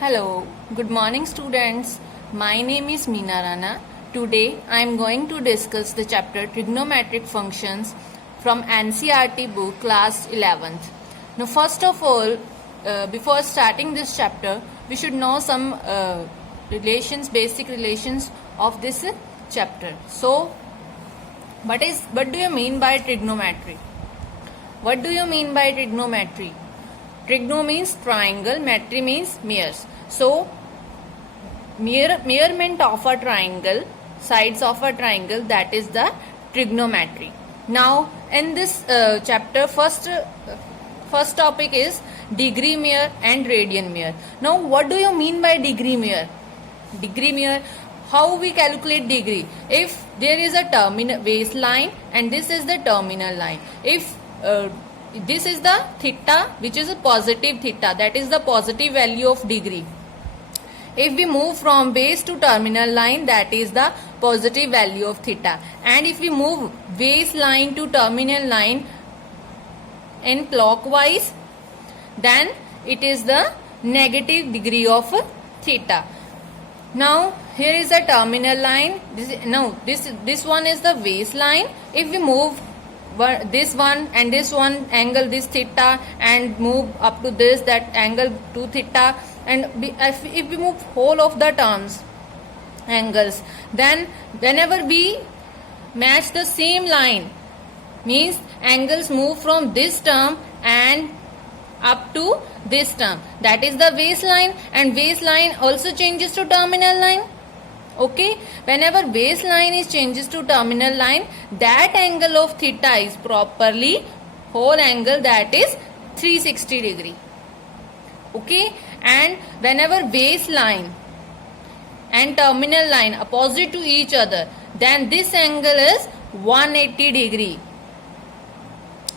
Hello, good morning students. My name is Meena Rana. Today I am going to discuss the chapter Trigonometric Functions from NCERT book class 11th. Now first of all, before starting this chapter, we should know some basic relations of this chapter. So what do you mean by trigonometry? What do you mean by trigonometry? Trigno means triangle, metry means measures. So, measurement of a triangle, sides of a triangle, that is the trigonometry. Now, in this chapter, first topic is degree measure and radian measure. Now, what do you mean by degree measure? Degree measure, how we calculate degree? If there is a terminal baseline and this is the terminal line. If this is the theta, which is a positive theta, that is the positive value of degree. If we move from base to terminal line, that is the positive value of theta. And if we move base line to terminal line in clockwise, then it is the negative degree of theta. Now here is a terminal line. This one is the base line. If we move this one and this one angle, this theta, and move up to this, that angle to theta, and if we move whole of the terms angles, then whenever we match the same line, means angles move from this term and up to this term, that is the base line, and base line also changes to terminal line. Okay, whenever base line is changes to terminal line, that angle of theta is properly whole angle, that is 360 degree. Okay, and whenever base line and terminal line opposite to each other, then this angle is 180 degree.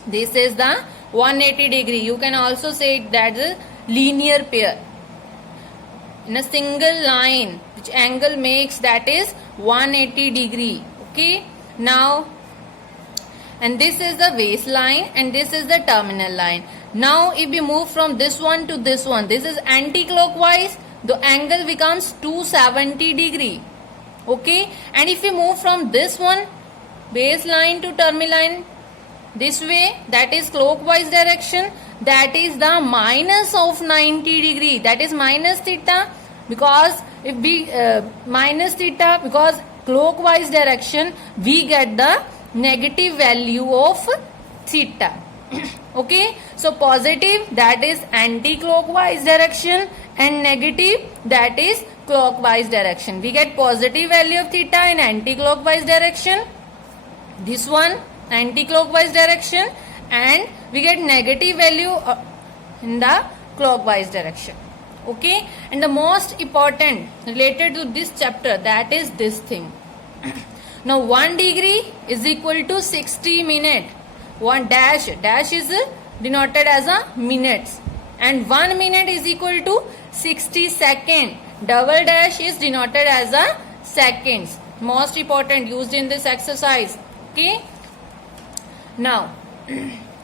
This is the 180 degree. You can also say that is a linear pair. In a single line, which angle makes, that is 180 degree. Okay, now, and this is the base line and this is the terminal line. Now if we move from this one to this one, this is anti-clockwise, the angle becomes 270 degree. Okay, and if we move from this one base line to terminal line this way, that is clockwise direction, that is the minus of 90 degree, that is minus theta, because if we minus theta, because clockwise direction we get the negative value of theta. Okay, so positive, that is anti-clockwise direction, and negative, that is clockwise direction. We get positive value of theta in anti-clockwise direction, this one anti-clockwise direction, and we get negative value in the clockwise direction. Okay, and the most important related to this chapter, that is this thing. Now 1 degree is equal to 60 minute. One dash is denoted as a minutes, and 1 minute is equal to 60 second. Double dash is denoted as a seconds. Most important, used in this exercise. Okay, now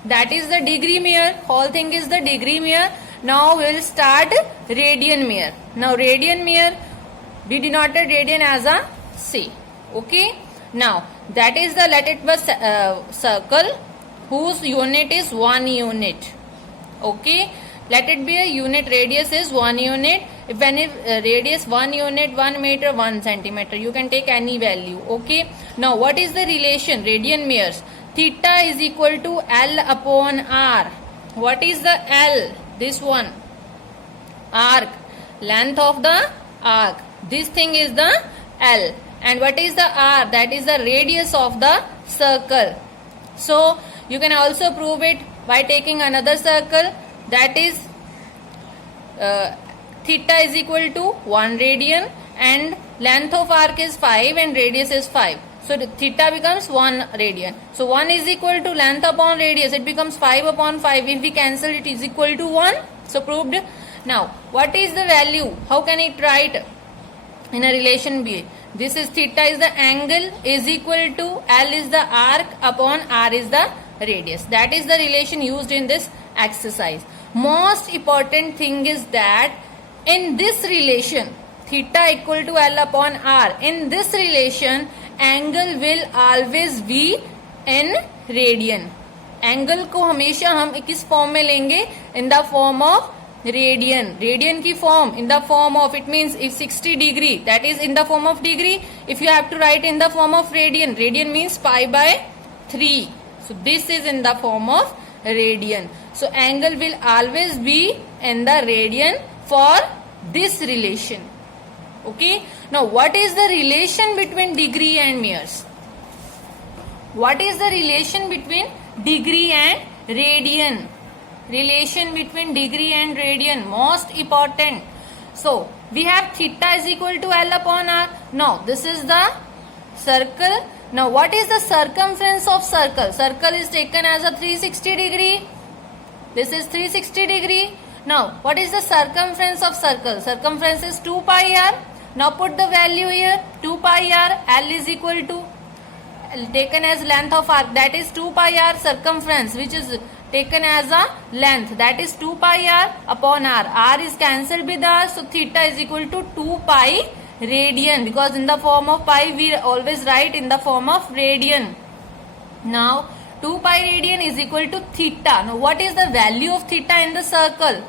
that is the degree measure. Whole thing is the degree measure. Now we will start radian measure. Now radian measure, we denoted radian as a C. Okay, now that is the, let it was circle whose unit is 1 unit. Okay, let it be a unit, radius is 1 unit. If any radius 1 unit, 1 meter, 1 centimeter, you can take any value. Okay, now what is the relation? Radian measures theta is equal to L upon R. What is the L? This one, arc, length of the arc. This thing is the L. And what is the R? That is the radius of the circle. So you can also prove it by taking another circle, that is theta is equal to 1 radian, and length of arc is 5 and radius is 5. So the theta becomes 1 radian. So 1 is equal to length upon radius. It becomes 5 upon 5. If we cancel, it is equal to 1. So proved. Now what is the value? How can it write in a relation B? This is theta is the angle is equal to L is the arc upon R is the radius. That is the relation used in this exercise. Most important thing is that In this relation, theta equal to L upon R, in this relation, angle will always be in radian. Angle को हमेशा हम किस form में लेंगे? In the form of radian. Radian की form in the form of, it means if 60 degree that is in the form of degree. If you have to write in the form of radian, radian means pi by 3. So this is in the form of radian. So angle will always be in the radian for this relation. Okay. Now what is the relation between degree and meters? What is the relation between degree and radian? Relation between degree and radian, most important. So we have theta is equal to L upon R. Now this is the circle. Now what is the circumference of circle? Circle is taken as a 360 degree. This is 360 degree. Now what is the circumference of circle? Circumference is 2 pi r. Now put the value here. 2 pi r. L is equal to taken as length of arc, that is 2 pi r. Circumference which is taken as a length, that is 2 pi r upon r. R is cancelled with r, so theta is equal to 2 pi radian, because in the form of pi we always write in the form of radian. Now 2 pi radian is equal to theta. Now what is the value of theta in the circle?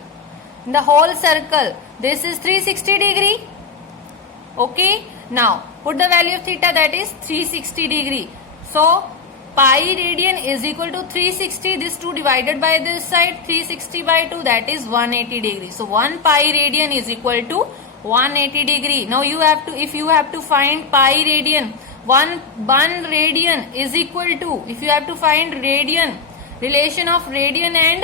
In the whole circle, this is 360 degree. Okay. Now put the value of theta, that is 360 degree. So pi radian is equal to 360. This 2 divided by this side, 360 by 2, that is 180 degree. So 1 pi radian is equal to 180 degree. Now you have to, if you have to find pi radian, 1 radian is equal to, if you have to find radian, relation of radian and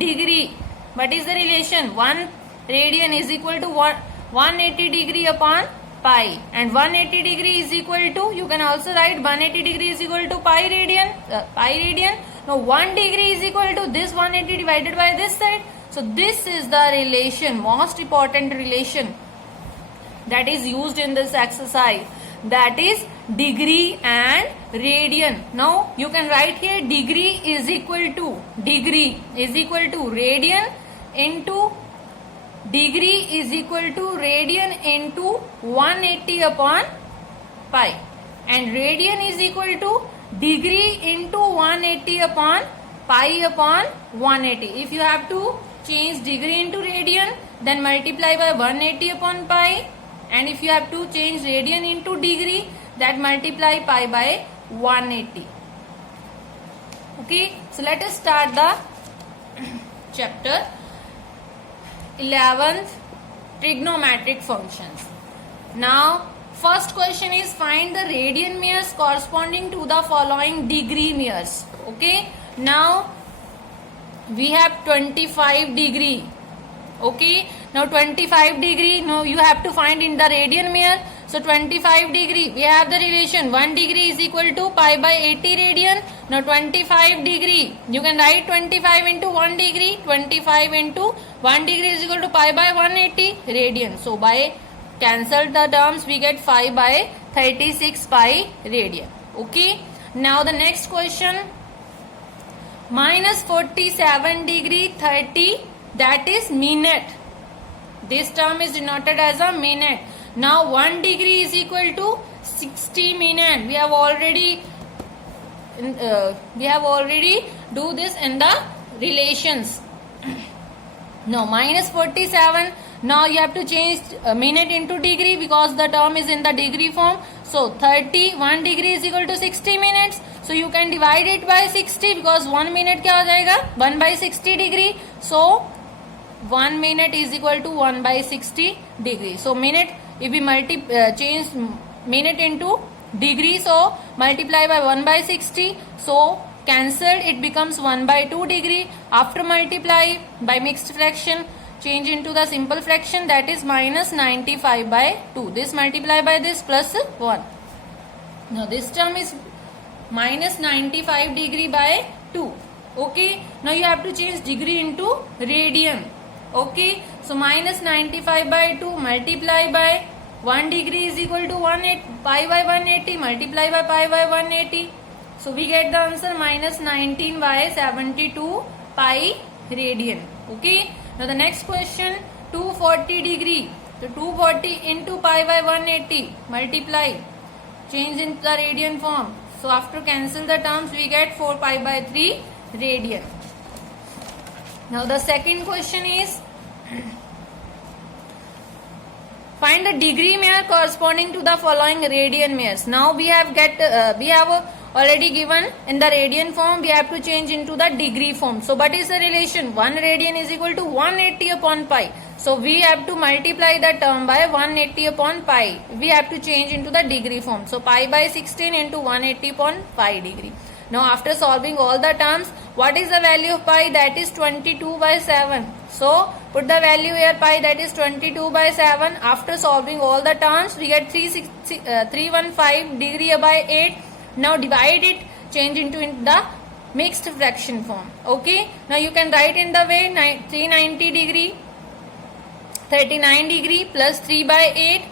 degree, what is the relation? 1 radian is equal to 180 degree upon pi, and 180 degree is equal to, you can also write 180 degree is equal to pi radian. Now 1 degree is equal to this 180 divided by this side. So this is the relation, most important relation that is used in this exercise, that is degree and radian. Now you can write here degree is equal to radian into degree is equal to radian into 180 upon pi, and radian is equal to degree into 180 upon pi upon 180. If you have to change degree into radian, then multiply by 180 upon pi, and if you have to change radian into degree, that multiply pi by 180. Okay, so let us start the chapter 11th, trigonometric functions. Now first question is find the radian meters corresponding to the following degree meters. Okay, now we have 25 degree. Okay, now 25 degree, now you have to find in the radian meter. So 25 degree, we have the relation 1 degree is equal to pi by 80 radian. Now 25 degree, you can write 25 into 1 degree, 25 into 1 degree is equal to pi by 180 radian. So by cancel the terms, we get 5 by 36 pi radian. Okay, now the next question, minus 47 degree 30, that is minute. This term is denoted as a minute. Now 1 degree is equal to 60 minute. We have already do this in the relations. Now minus 47. Now you have to change minute into degree because the term is in the degree form. So 1 degree is equal to 60 minutes. So you can divide it by 60 because 1 minute क्या हो जाएगा? 1 by 60 degree. So 1 minute is equal to 1 by 60 degree. So minute, if we change minute into degree, so multiply by 1 by 60. So cancelled, it becomes 1 by 2 degree. After multiply by mixed fraction, change into the simple fraction, that is minus 95 by 2. This multiply by this plus 1. Now this term is minus 95 degree by 2. Okay, now you have to change degree into radian. Okay, so minus 95 by 2 multiply by 1 degree is equal to pi by 180, multiply by pi by 180. So we get the answer minus 19 by 72 pi radian. Okay, now the next question, 240 degree, तो 240 into pi by 180 multiply, change in the radian form. So after cancel the terms we get 4 pi by 3 radian. Now the second question is find the degree measure corresponding to the following radian measures. Now we have already given in the radian form, we have to change into the degree form. So what is the relation? 1 radian is equal to 180 upon pi. So we have to multiply the term by 180 upon pi. We have to change into the degree form. So pi by 16 into 180 upon pi degree. Now after solving all the terms, what is the value of pi? That is 22 by 7. So put the value here, pi, that is 22 by 7. After solving all the terms, we get 315 degree by 8. Now divide it, change into the mixed fraction form. Okay. Now you can write in the way 390 degree, 39 degree plus 3 by 8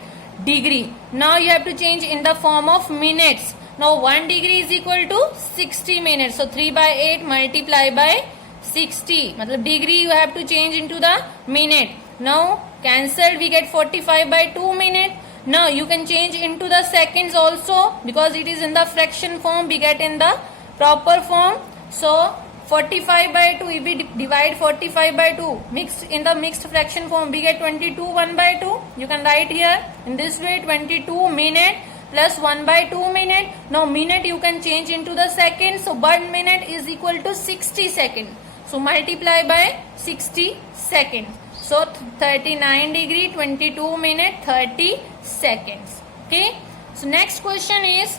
degree. Now you have to change in the form of minutes. Now 1 degree is equal to 60 minutes. So 3 by 8 multiply by 60. Matlab degree you have to change into the minute. Now cancelled, we get 45 by 2 minutes. Now you can change into the seconds also, because it is in the fraction form, we get in the proper form. So 45 by 2, if we divide 45 by 2 mixed in the mixed fraction form, we get 22 1 by 2. You can write here in this way, 22 minute plus 1 by 2 minute. Now minute you can change into the seconds. So 1 minute is equal to 60 seconds. So multiply by 60 seconds. So 39 degree, 22 minute, 30 seconds. Okay. So next question is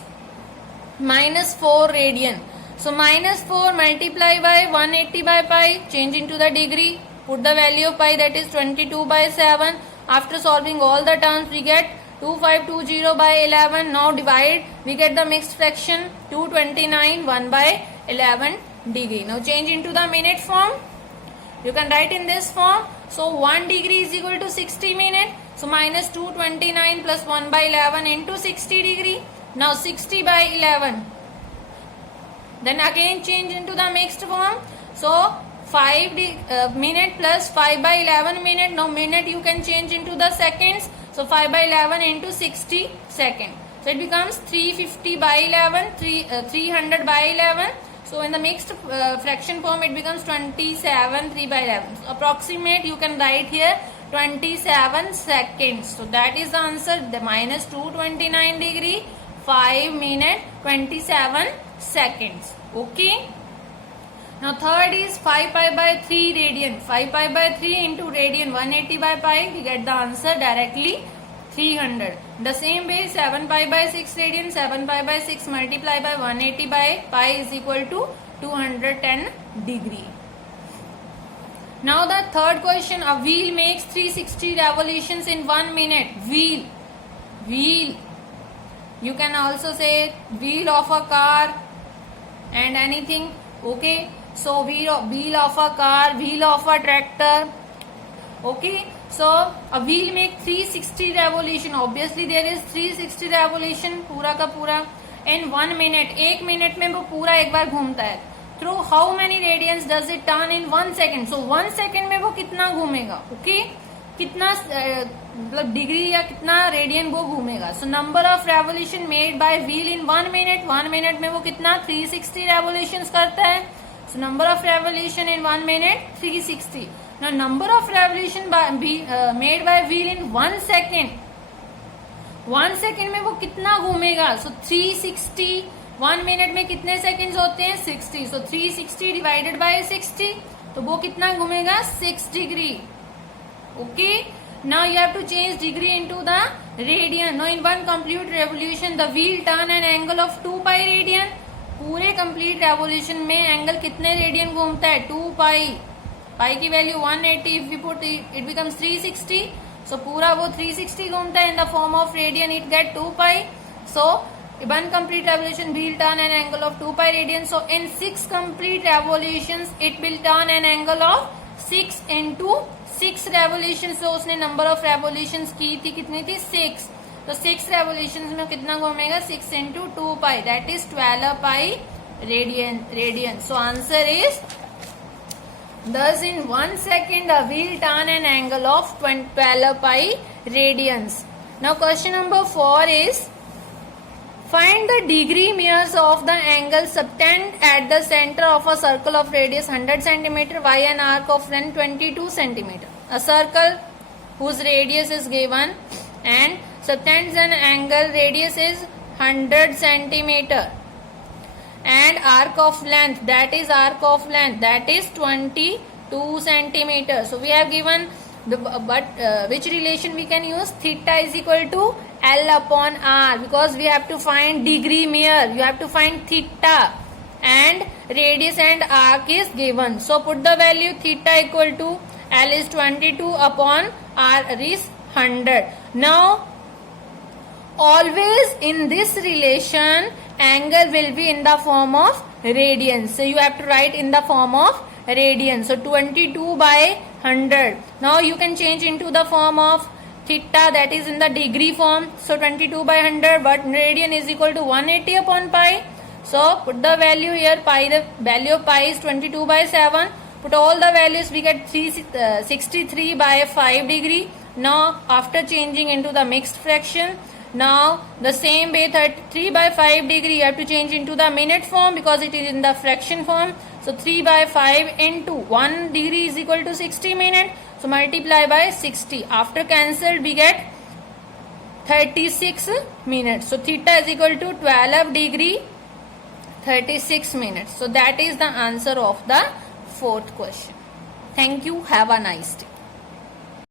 minus 4 radian. So minus 4 multiply by 180 by pi, change into the degree, put the value of pi, that is 22 by 7. After solving all the terms, we get 2520 by 11. Now divide, we get the mixed fraction 229 1 by 11 degree. Now change into the minute form. You can write in this form. So 1 degree is equal to 60 minutes. So minus 229 plus 1 by 11 into 60 degree. Now 60 by 11. Then again change into the mixed form. So 5 minute plus 5 by 11 minute. Now minute you can change into the seconds. So 5 by 11 into 60 seconds. So it becomes 350 by 11, 300 by 11. So in the mixed fraction form, it becomes 27 3 by 11. So approximate you can write here 27 seconds. So that is the answer. The minus 229 degree, 5 minute, 27 seconds. Okay. Now third is 5 pi by 3 radian. 5 pi by 3 into radian, 180 by pi. We get the answer directly 300. The same way 7 pi by 6 radian, 7 pi by 6 multiply by 180 by pi is equal to 210 degree. Now the third question, a wheel makes 360 revolutions in 1 minute. Wheel. You can also say wheel of a car and anything. Okay. So wheel of a car, wheel of a tractor. Okay. So a wheel make 360 revolution. Obviously there is 360 revolution पूरा का पूरा in 1 minute. 1 minute में वो पूरा एक बार घूमता है. Through how many radians does it turn in 1 second? So 1 second में वो कितना घूमेगा? Okay. कितना मतलब डिग्री या कितना रेडियन वो घूमेगा. So number of revolution made by wheel in 1 minute. 1 minute में वो कितना 360 revolutions करता है. So number of revolution in 1 minute 360. Now number of revolution made by wheel in 1 second. 1 second में वो कितना घूमेगा. So 360. 1 minute में कितने seconds होते हैं 60. So 360 divided by 60. तो वो कितना घूमेगा 6 degree. Okay. Now you have to change degree into the radian. Now in one complete revolution the wheel turn an angle of 2 pi radian. पूरे complete revolution में angle कितने radian घूमता है 2 pi. Pi की value 180. If we put it becomes 360. So पूरा वो 360 घूमता है in the form of radian. It get 2 pi. So one complete revolution wheel turn an angle of 2 pi radian. So in 6 complete revolutions it will turn an angle of 6 into 6 revolutions. So उसने number of revolutions की थी कितनी थी 6. तो 6 revolutions में कितना घूमेगा 6 into 2 pi. That is 12 pi radian. So answer is Thus, in 1 second, a wheel turn an angle of 12 pi radians. Now, question number 4 is, find the degree mirrors of the angle subtend at the center of a circle of radius 100 cm by an arc of length 22 cm. A circle whose radius is given and subtends an angle radius is 100 cm and arc of length, that is 22 centimeters. So we have given the which relation we can use? Theta is equal to L upon R, because we have to find degree mirror. You have to find theta and radius and arc is given. So put the value theta equal to L is 22 upon R is 100. Now always in this relation angle will be in the form of radians. So you have to write in the form of radians. So 22 by 100. Now you can change into the form of theta, that is in the degree form. So 22 by 100, but radian is equal to 180 upon pi. So put the value here, pi, the value of pi is 22 by 7. Put all the values, we get 63 by 5 degree. Now after changing into the mixed fraction, now the same way 33 by 5 degree you have to change into the minute form because it is in the fraction form. So 3 by 5 into 1 degree is equal to 60 minutes. So multiply by 60. After cancelled we get 36 minutes. So theta is equal to 12 degree 36 minutes. So that is the answer of the fourth question. Thank you. Have a nice day.